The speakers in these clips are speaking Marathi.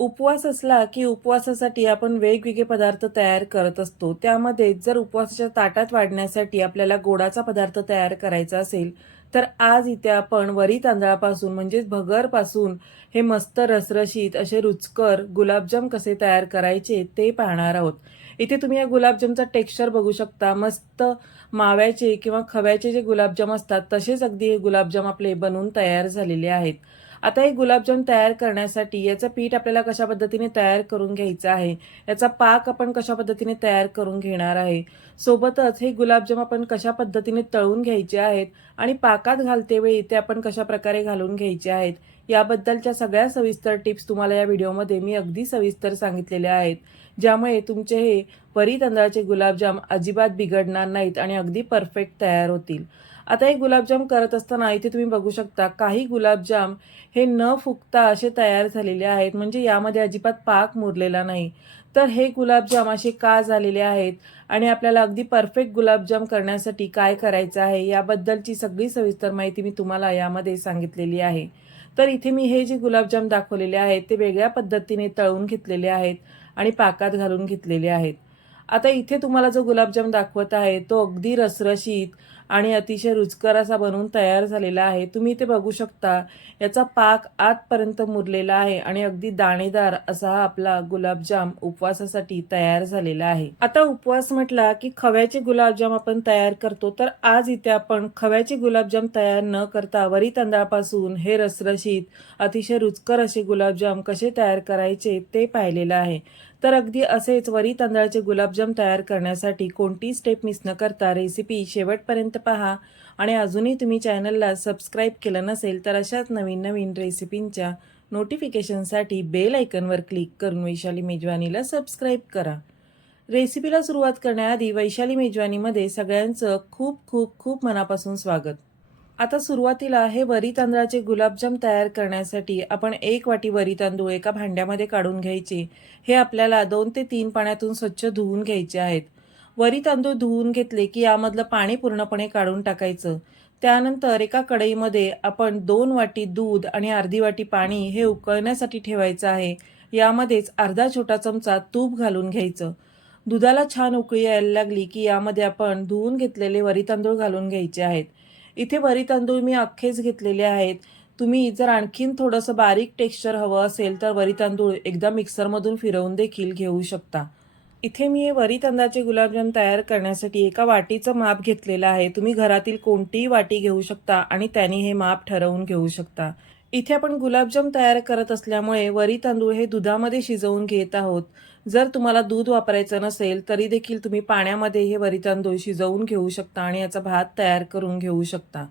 उपवास असला की उपवासासाठी आपण वेगवेगळे पदार्थ तयार करत असतो. त्यामध्ये जर उपवासाच्या ताटात वाढण्यासाठी आपल्याला गोडाचा पदार्थ तयार करायचा असेल तर आज इथे आपण वरी तांदळापासून म्हणजेच भगरपासून हे मस्त रसरशीत असे रुचकर गुलाबजाम कसे तयार करायचे ते पाहणार आहोत. इथे तुम्ही या गुलाबजामचा टेक्स्चर बघू शकता. मस्त माव्याचे किंवा खव्याचे जे गुलाबजाम असतात तसेच अगदी हे गुलाबजाम आपले बनवून तयार झालेले आहेत. आता हे गुलाबजाम तयार करण्यासाठी याचं पीठ आपल्याला कशा पद्धतीने तयार करून घ्यायचं आहे? याचा पाक आपण कशा पद्धतीने तयार करून घेणार आहे? सोबतच हे गुलाबजाम आपण कशा पद्धतीने तळून घ्यायचे आहेत आणि पाकात घालते वेळी ते आपण कशा प्रकारे घालून घ्यायचे आहेत? याबद्दलच्या सगळ्या सविस्तर टिप्स तुम्हाला या व्हिडिओमध्ये मी अगदी सविस्तर सांगितलेल्या आहेत. ज्यामुळे तुमचे हे वरी तांदळाचे गुलाबजाम अजिबात बिघडणार नाहीत आणि अगदी परफेक्ट तयार होतील. आता हे गुलाबजाम करत असताना इथे तुम्ही बघू शकता काही गुलाबजाम हे न फुगता असे तयार झालेले आहेत. म्हणजे यामध्ये अजिबात पाक मुरलेला नाही. तर हे गुलाबजाम असे का झालेले आहेत आणि आपल्याला अगदी परफेक्ट गुलाबजाम करण्यासाठी काय करायचं आहे याबद्दलची सगळी सविस्तर माहिती मी तुम्हाला यामध्ये सांगितलेली आहे. तर इथे मी हे जे गुलाबजाम दाखवलेले आहेत ते वेगळ्या पद्धतीने तळून घेतलेले आहेत आणि पाकात घालून घेतलेले आहेत. आता इथे तुम्हाला जो गुलाबजाम दाखवत आहे तो अगदी रसरशीत आणि अतिशय रुचकर असा बनवून तयार झालेला आहे. तुम्ही ते बघू शकता याचा पाक आतपर्यंत मुरलेला आहे आणि अगदी दाणेदार असा हा आपला गुलाबजाम उपवासासाठी तयार झालेला आहे. आता उपवास म्हटला की खव्याचे गुलाबजाम आपण तयार करतो तर आज इथे आपण खव्याचे गुलाबजाम तयार न करता वरी तांदळापासून हे रसरशीत अतिशय रुचकर असे गुलाबजाम कसे तयार करायचे ते पाहिलेलं आहे. तर अगदी असेच वरी तांदळाचे गुलाबजाम तयार करण्यासाठी कोणती स्टेप मिस न करता रेसिपी शेवटपर्यंत पहा. आणि अजूनही तुम्ही चॅनलला सबस्क्राईब केलं नसेल तर अशाच नवीन नवीन रेसिपींच्या नोटिफिकेशनसाठी बेल आयकनवर क्लिक करून वैशाली मेजवानीला सबस्क्राईब करा. रेसिपीला सुरुवात करण्याआधी वैशाली मेजवानीमध्ये सगळ्यांचं खूप खूप खूप मनापासून स्वागत. आता सुरुवातीला हे वरी तांदळाचे गुलाबजाम तयार करण्यासाठी आपण एक वाटी वरी तांदूळ एका भांड्यामध्ये काढून घ्यायचे. हे आपल्याला दोन ते तीन पाण्यातून स्वच्छ धुवून घ्यायचे आहेत. वरी तांदूळ धुवून घेतले की यामधलं पाणी पूर्णपणे काढून टाकायचं. त्यानंतर एका कढईमध्ये आपण दोन वाटी दूध आणि अर्धी वाटी पाणी हे उकळण्यासाठी ठेवायचं आहे. यामध्येच अर्धा छोटा चमचा तूप घालून घ्यायचं. दुधाला छान उकळी यायला लागली की यामध्ये आपण धुवून घेतलेले वरी तांदूळ घालून घ्यायचे आहेत. इथे वरी तांदूळ मी अख्खेच घेतलेले आहेत. तुम्ही जर आणखीन थोडंसं बारीक टेक्स्चर हवं असेल तर वरी तांदूळ एकदा मिक्सरमधून फिरवून देखील घेऊ शकता. इथे मी हे वरी तांदळाचे गुलाबजाम तयार करण्यासाठी एका वाटीचं माप घेतलेलं आहे. तुम्ही घरातील कोणतीही वाटी घेऊ शकता आणि त्यांनी हे माप ठरवून घेऊ शकता. इथे आपण गुलाबजाम तयार करत असल्यामुळे वरी तांदूळ हे दुधामध्ये शिजवून घेत आहोत. जर तुम्हाला दूध वापरायचं नसेल तरी देखील तुम्ही पाण्यामध्ये हे वरी तांदूळ शिजवून घेऊ शकता आणि याचा भात तयार करून घेऊ शकता.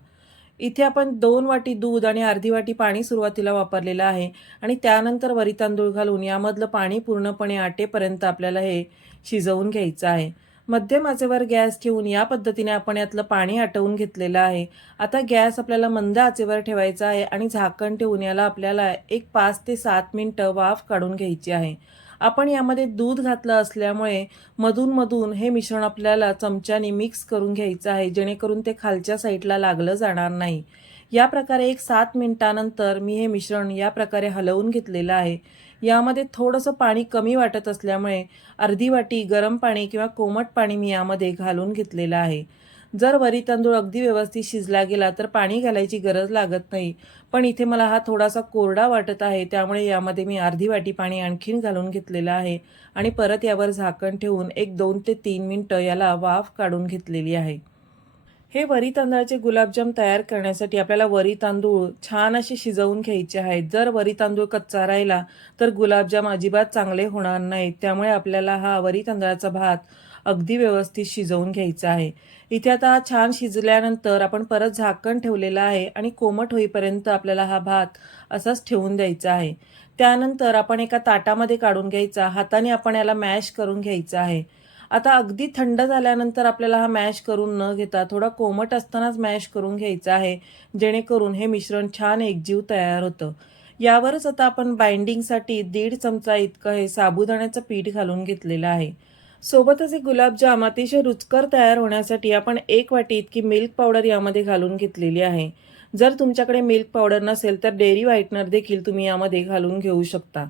इथे आपण दोन वाटी दूध आणि अर्धी वाटी पाणी सुरुवातीला वापरलेलं आहे. आणि त्यानंतर वरी तांदूळ घालून यामधलं पाणी पूर्णपणे आटेपर्यंत आपल्याला हे शिजवून घ्यायचं आहे. मध्यम आचेवर गॅस ठेवून या पद्धतीने आपण यातलं पाणी आटवून घेतलेलं आहे. आता गॅस आपल्याला मंद आचेवर ठेवायचा आहे आणि झाकण ठेवून याला आपल्याला एक पाच ते सात मिनटं वाफ काढून घ्यायची आहे. आपण यामध्ये दूध घातलं असल्यामुळे मधूनमधून हे मिश्रण आपल्याला चमच्याने मिक्स करून घ्यायचं आहे जेणेकरून ते खालच्या साईडला लागलं जाणार नाही. या प्रकारे एक सात मिनिटानंतर मी हे मिश्रण या प्रकारे हलवून घेतलेलं आहे. यामध्ये थोडंसं पाणी कमी वाटत असल्यामुळे अर्धी वाटी गरम पाणी किंवा कोमट पाणी मी यामध्ये घालून घेतलेलं आहे. जर वरी तांदूळ अगदी व्यवस्थित शिजला गेला तर पाणी घालायची गरज लागत नाही. पण इथे मला हा थोडासा कोरडा वाटत आहे त्यामुळे यामध्ये मी अर्धी वाटी पाणी आणखीन घालून घेतलेलं आहे आणि परत यावर झाकण ठेवून एक दोन ते तीन मिनटं याला वाफ काढून घेतलेली आहे. हे वरी तांदळाचे गुलाबजाम तयार करण्यासाठी आपल्याला वरी तांदूळ छान असे शिजवून घ्यायचे आहेत. जर वरी तांदूळ कच्चा राहिला तर गुलाबजाम अजिबात चांगले होणार नाहीत. त्यामुळे आपल्याला हा वरी तांदळाचा भात अगदी व्यवस्थित शिजवून घ्यायचा आहे. इथे आता हा छान शिजल्यानंतर आपण परत झाकण ठेवलेलं आहे आणि कोमट होईपर्यंत आपल्याला हा भात असाच ठेवून द्यायचा आहे. त्यानंतर आपण एका ताटामध्ये काढून घ्यायचा हाताने आपण याला मॅश करून घ्यायचा आहे. आता अगदी थंड झाल्यानंतर आपल्याला हा मॅश करून न घेता थोडा कोमट असतानाच मॅश करून घ्यायचा आहे जेणेकरून हे मिश्रण छान एकजीव तयार होतं. यावरच आता आपण बाइंडिंगसाठी दीड चमचा इतकं हे साबुदाण्याचं पीठ घालून घेतलेलं आहे. सोबतच एक गुलाबजाम अतिशय रुचकर तयार होण्यासाठी आपण एक वाटी इतकी मिल्क पावडर यामध्ये घालून घेतलेली आहे. जर तुमच्याकडे मिल्क पावडर नसेल तर डेअरी व्हाईटनर देखील तुम्ही यामध्ये घालून घेऊ शकता.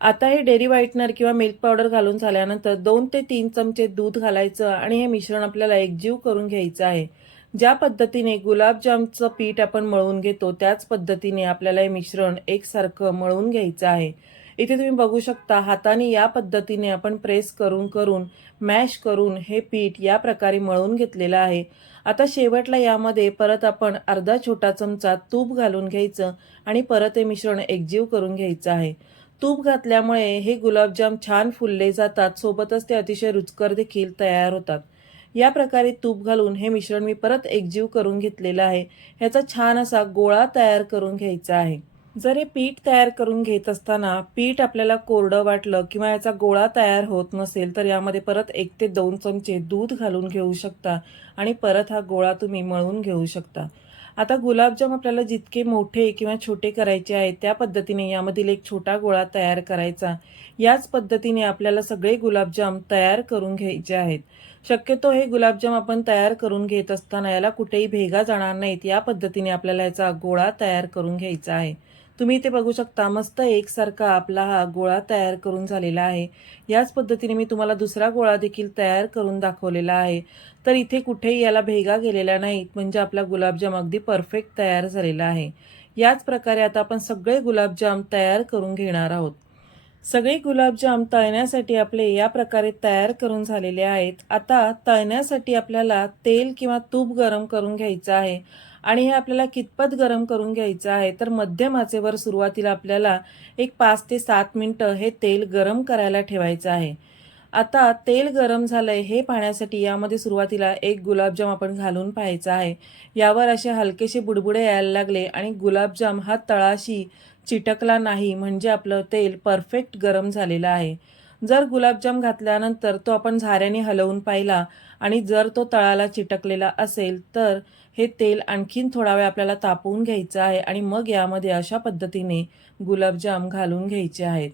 आता हे डेअरी व्हाईटनर किंवा मिल्क पावडर घालून झाल्यानंतर दोन ते तीन चमचे दूध घालायचं आणि हे मिश्रण आपल्याला एकजीव करून घ्यायचं आहे. ज्या पद्धतीने गुलाबजामचं पीठ आपण मळून घेतो त्याच पद्धतीने आपल्याला हे मिश्रण एकसारखं मळून घ्यायचं आहे. इथे तुम्ही बघू शकता हाताने या पद्धतीने आपण प्रेस करून करून मॅश करून हे पीठ या प्रकारे मळून घेतलेलं आहे. आता शेवटला यामध्ये परत आपण अर्धा छोटा चमचा तूप घालून घ्यायचं आणि परत हे मिश्रण एकजीव करून घ्यायचं आहे. तूप घातल्यामुळे हे गुलाबजाम छान फुलले जातात सोबतच ते अतिशय रुचकर देखील तयार होतात. या प्रकारे तूप घालून हे मिश्रण मी परत एकजीव करून घेतलेलं आहे. ह्याचा छान असा गोळा तयार करून घ्यायचा आहे. जर हे पीठ तयार करून घेत असताना पीठ आपल्याला कोरडं वाटलं किंवा याचा गोळा तयार होत नसेल तर यामध्ये परत एक ते दोन चमचे दूध घालून घेऊ शकता आणि परत हा गोळा तुम्ही मळून घेऊ शकता. आता गुलाबजाम आपल्याला जितके मोठे किंवा छोटे करायचे आहेत त्या पद्धतीने यामधील एक छोटा गोळा तयार करायचा. याच पद्धतीने आपल्याला सगळे गुलाबजाम तयार करून घ्यायचे आहेत. शक्यतो हे गुलाबजाम आपण तयार करून घेत असताना याला कुठेही भेगा जाणार नाहीत. या पद्धतीने आपल्याला याचा गोळा तयार करून घ्यायचा आहे. तुम्ही इथे बघू शकता मस्त एकसारखा आपला हा गोळा तयार करून झालेला आहे. याच पद्धतीने मी तुम्हाला दुसरा गोळा देखील तयार करून दाखवलेला आहे. तर इथे कुठेही याला भेगा गेलेल्या नाहीत म्हणजे आपला गुलाबजाम अगदी परफेक्ट तयार झालेला आहे. याच प्रकारे आता आपण सगळे गुलाबजाम तयार करून घेणार आहोत. सगळे गुलाबजाम तळण्यासाठी आपले या प्रकारे तयार करून झालेले आहेत. आता तळण्यासाठी आपल्याला तेल किंवा तूप गरम करून घ्यायचं आहे. आणि हे आपल्याला कितपत गरम करून घ्यायचं आहे तर मध्यम आचेवर सुरुवातीला आपल्याला एक पाच ते सात मिनटं हे तेल गरम करायला ठेवायचं आहे. आता तेल गरम झालं आहे हे पाहण्यासाठी यामध्ये सुरुवातीला एक गुलाबजाम आपण घालून पाहायचा आहे. यावर असे हलकेसे बुडबुडे यायला लागले आणि गुलाबजाम हा तळाशी चिटकला नाही म्हणजे आपलं तेल परफेक्ट गरम झालेलं आहे. जर गुलाबजाम घातल्यानंतर तो आपण झाऱ्याने हलवून पाहिला आणि जर तो तळाला चिटकलेला असेल तर हे तेल आणखीन थोडा वेळ आपल्याला तापवून घ्यायचं आहे आणि मग यामध्ये अशा पद्धतीने गुलाबजाम घालून घ्यायचे आहेत.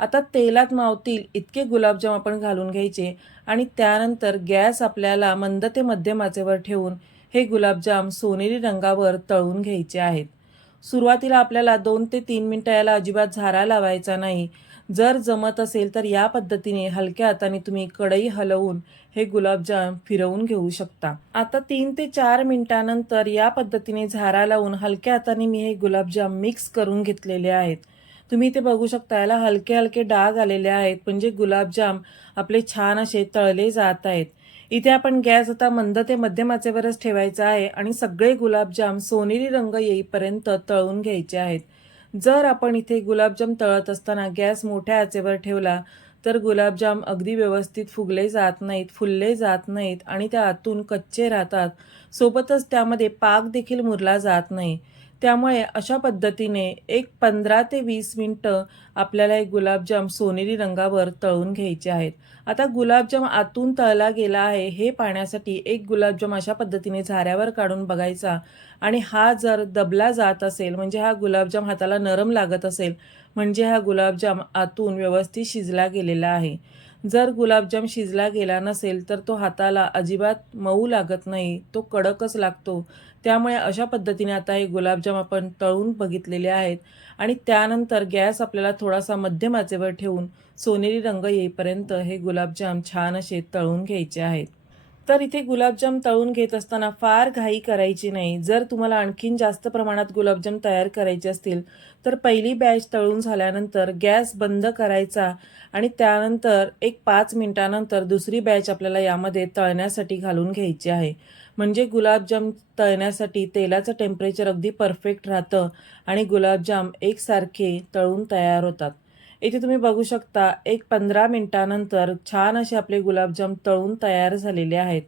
आता तेलात मावतील इतके गुलाबजाम आपण घालून घ्यायचे आणि त्यानंतर गॅस आपल्याला मंद ते मध्यमाचेवर ठेवून हे गुलाबजाम सोनेरी रंगावर तळून घ्यायचे आहेत. सुरुवातीला आपल्याला दोन ते तीन मिनटं याला अजिबात झारा लावायचा नाही. जर जमत असेल तर या पद्धतीने हलक्या हाताने तुम्ही कढई हलवून हे गुलाबजाम फिरवून घेऊ शकता. आता तीन ते चार मिनिटानंतर या पद्धतीने झारा लावून हलक्या हाताने मी हे गुलाबजाम मिक्स करून घेतलेले आहेत. तुम्ही इथे बघू शकता याला हलके हलके डाग आलेले आहेत म्हणजे गुलाबजाम आपले छान असे तळले जात आहेत. इथे आपण गॅस आता मंद ते मध्यम आचेवरच ठेवायचा आहे आणि सगळे गुलाबजाम सोनेरी रंग येईपर्यंत तळून घ्यायचे आहेत. जर आपण इथे गुलाबजाम तळत असताना गॅस मोठ्या आचेवर ठेवला तर गुलाबजाम अगदी व्यवस्थित फुगले जात नाहीत फुलले जात नाहीत आणि त्या आतून कच्चे राहतात. सोबतच त्यामध्ये पाक देखील मुरला जात नाही. त्यामुळे अशा पद्धतीने एक पंधरा ते वीस मिनटं आपल्याला एक गुलाबजाम सोनेरी रंगावर तळून घ्यायचे आहेत. आता गुलाबजाम आतून तळला गेला आहे हे पाहण्यासाठी एक गुलाबजाम अशा पद्धतीने झाऱ्यावर काढून बघायचा. आणि हा जर दबला जात असेल म्हणजे हा गुलाबजाम हाताला नरम लागत असेल म्हणजे हा गुलाबजाम आतून व्यवस्थित शिजला गेलेला आहे. जर गुलाबजाम शिजला गेला नसेल तर तो हाताला अजिबात मऊ लागत नाही तो कडकच लागतो. त्यामुळे अशा पद्धतीने आता हे गुलाबजाम आपण तळून बघितलेले आहेत. आणि त्यानंतर गॅस आपल्याला थोडासा मध्यम आचेवर ठेवून सोनेरी रंग येईपर्यंत हे गुलाबजाम छान असे तळून घ्यायचे आहेत. तर इथे गुलाबजाम तळून घेत असताना फार घाई करायची नाही. जर तुम्हाला आणखीन जास्त प्रमाणात गुलाबजाम तयार करायचे असतील तर पहिली बॅच तळून झाल्यानंतर गॅस बंद करायचा आणि त्यानंतर एक पाच मिनिटानंतर दुसरी बॅच आपल्याला यामध्ये तळण्यासाठी घालून घ्यायची आहे. म्हणजे गुलाबजाम तळण्यासाठी तेलाचं टेम्परेचर अगदी परफेक्ट राहतं आणि गुलाबजाम एकसारखे तळून तयार होतात. इथे तुम्ही बघू शकता एक पंधरा मिनटानंतर छान असे आपले गुलाबजाम तळून तयार झालेले आहेत.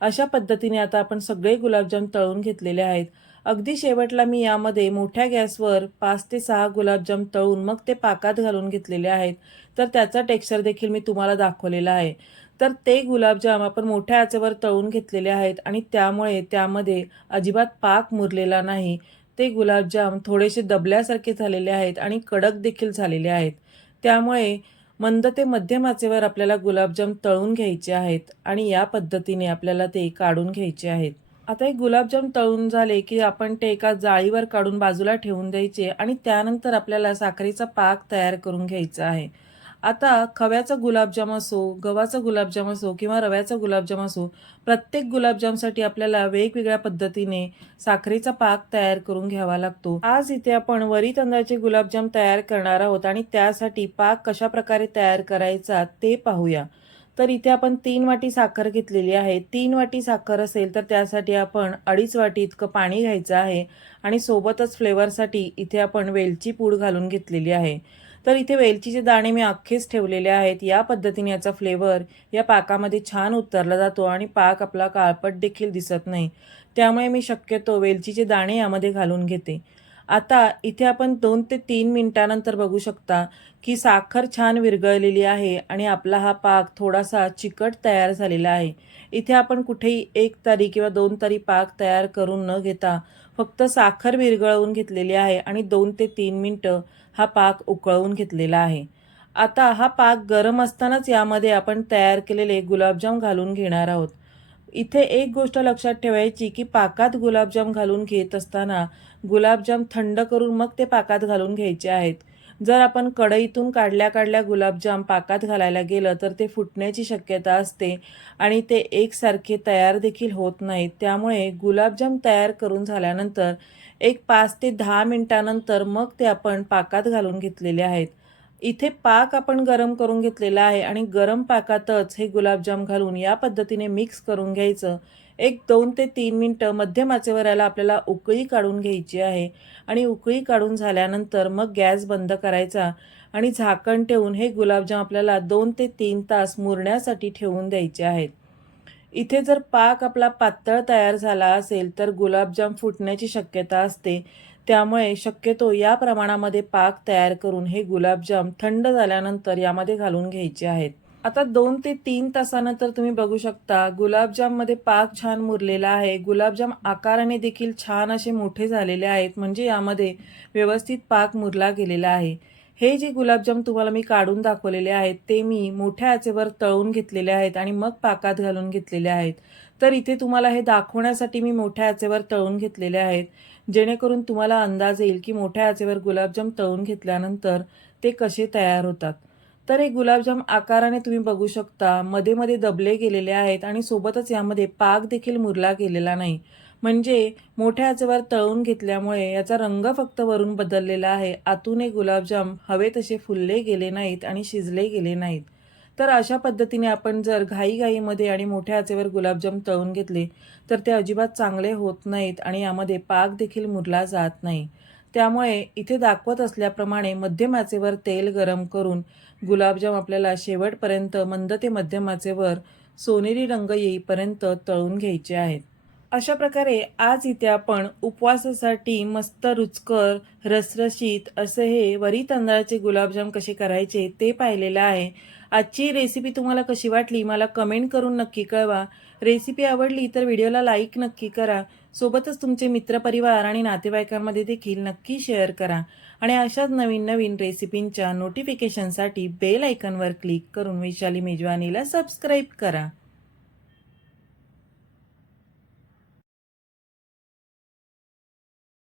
अशा पद्धतीने आता आपण सगळे गुलाबजाम तळून घेतलेले आहेत. अगदी शेवटला मी यामध्ये मोठ्या गॅसवर पाच ते सहा गुलाबजाम तळून मग ते पाकात घालून घेतलेले आहेत. तर त्याचा टेक्स्चर देखील मी तुम्हाला दाखवलेला आहे. तर ते गुलाबजाम आपण मोठ्या आचेवर तळून घेतलेले आहेत आणि त्यामुळे त्यामध्ये अजिबात पाक मुरलेला नाही. ते गुलाबजाम थोडेसे दबल्यासारखे झालेले आहेत आणि कडक देखील झालेले आहेत. त्यामुळे मंद ते मध्यम आचेवर आपल्याला गुलाबजाम तळून घ्यायचे आहेत आणि या पद्धतीने आपल्याला ते काढून घ्यायचे आहेत. आता हे गुलाबजाम तळून झाले की आपण ते एका जाळीवर काढून बाजूला ठेवून द्यायचे आणि त्यानंतर आपल्याला साखरेचा पाक तयार करून घ्यायचा आहे. आता खव्याचा गुलाबजाम असो गव्हाचा गुलाबजाम असो किंवा रव्याचा गुलाबजाम असो प्रत्येक गुलाबजामसाठी आपल्याला वेगवेगळ्या पद्धतीने साखरेचा पाक तयार करून घ्यावा लागतो. आज इथे आपण वरी तांदळाचे गुलाबजाम तयार करणार आहोत आणि त्यासाठी पाक कशा प्रकारे तयार करायचा ते पाहूया. तर इथे आपण तीन वाटी साखर घेतलेली आहे. तीन वाटी साखर असेल तर त्यासाठी आपण अडीच वाटी इतकं पाणी घ्यायचं आहे आणि सोबतच फ्लेवरसाठी इथे आपण वेलची पूड घालून घेतलेली आहे. तर इथे वेलचीचे दाणे मी अख्खेच ठेवलेले आहेत. या पद्धतीने याचा फ्लेवर या पाकामध्ये छान उतरला जातो आणि पाक आपला काळपट देखील दिसत नाही. त्यामुळे मी शक्यतो वेलचीचे दाणे यामध्ये घालून घेते. आता इथे आपण दोन ते तीन मिनटानंतर बघू शकता की साखर छान विरघळलेली आहे आणि आपला हा पाक थोडासा चिकट तयार झालेला आहे. इथे आपण कुठेही एक तारी किंवा दोन तारी पाक तयार करून न घेता फक्त साखर विरघळवून घेतलेली आहे आणि दोन ते तीन मिनटं हा पाक उकळवून घेतलेला आहे. आता हा पाक गरम असतानाच यामध्ये आपण तयार केलेले गुलाबजाम घालून घेणार आहोत. इथे एक गोष्ट लक्षात ठेवायची की पाकात गुलाबजाम घालून घेत असताना गुलाबजाम थंड करून मग ते पाकात घालून घ्यायचे आहेत. जर आपण कढईतून काढल्या काढल्या गुलाबजाम पाकात घालायला गेलं तर ते फुटण्याची शक्यता असते आणि ते एकसारखे तयार देखील होत नाहीत. त्यामुळे गुलाबजाम तयार करून झाल्यानंतर एक पाच ते दहा मिनटानंतर मग ते आपण पाकात घालून घेतलेले आहेत. इथे पाक आपण गरम करून घेतलेला आहे आणि गरम पाकातच हे गुलाबजाम घालून या पद्धतीने मिक्स करून घ्यायचं. एक दोन ते तीन मिनटं मध्यम आचेवर आपल्याला उकळी काढून घ्यायची आहे आणि उकळी काढून झाल्यानंतर मग गॅस बंद करायचा आणि झाकण ठेवून हे गुलाबजाम आपल्याला दोन ते तीन तास मुरण्यासाठी ठेवून द्यायचे आहेत. इथे जर पाक आपला पातळ तयार झाला असेल तर गुलाबजाम फुटण्याची शक्यता असते. त्यामुळे शक्यतो या प्रमाणामध्ये पाक तयार करून हे गुलाबजाम थंड झाल्यानंतर यामध्ये घालून घ्यायचे आहेत. आता दोन ते तीन तासानंतर तुम्ही बघू शकता गुलाबजाममध्ये पाक छान मुरलेला आहे. गुलाबजाम आकाराने देखील छान असे मोठे झालेले आहेत म्हणजे यामध्ये व्यवस्थित पाक मुरला गेलेला आहे. हे जे गुलाबजाम तुम्हाला मी काढून दाखवलेले आहेत ते मी मोठ्या आचेवर तळून घेतलेले आहेत आणि मग पाकात घालून घेतलेले आहेत. तर इथे तुम्हाला हे दाखवण्यासाठी मी मोठ्या आचेवर तळून घेतलेले आहेत. जेणेकरून तुम्हाला अंदाज येईल की मोठ्या आचेवर गुलाबजाम तळून घेतल्यानंतर ते कसे तयार होतात. तर हे गुलाबजाम आकाराने तुम्ही बघू शकता. मध्ये मध्ये दबले गेलेले आहेत आणि सोबतच यामध्ये पाक देखील मुरला गेलेला नाही. म्हणजे मोठ्या आचेवर तळून घेतल्यामुळे याचा रंग फक्त वरून बदललेला आहे. आतून हे गुलाबजाम हवे तसे फुलले गेले नाहीत आणि शिजले गेले नाहीत. तर अशा पद्धतीने आपण जर घाईघाईमध्ये आणि मोठ्या आचेवर गुलाबजाम तळून घेतले तर ते अजिबात चांगले होत नाहीत आणि यामध्ये पाक देखील मुरला जात नाही. त्यामुळे इथे दाखवत असल्याप्रमाणे मध्यम आचेवर तेल गरम करून गुलाबजाम आपल्याला शेवटपर्यंत मंद ते मध्यम आचेवर सोनेरी रंग येईपर्यंत तळून घ्यायचे आहेत. अशा प्रकारे आज इथे आपण उपवासासाठी मस्त रुचकर रसरशीत असे हे वरी तांदळाचे गुलाबजाम कसे करायचे ते पाहिलेलं आहे. आजची रेसिपी तुम्हाला कशी वाटली मला कमेंट करून नक्की कळवा. रेसिपी आवडली तर व्हिडिओला लाईक नक्की करा. सोबतच तुमचे मित्रपरिवार आणि नातेवाईकांमध्ये देखील नक्की शेअर करा. आणि अशाच नवीन नवीन रेसिपींच्या नोटिफिकेशनसाठी बेल आयकनवर क्लिक करून विशाली मेजवानीला सबस्क्राईब करा.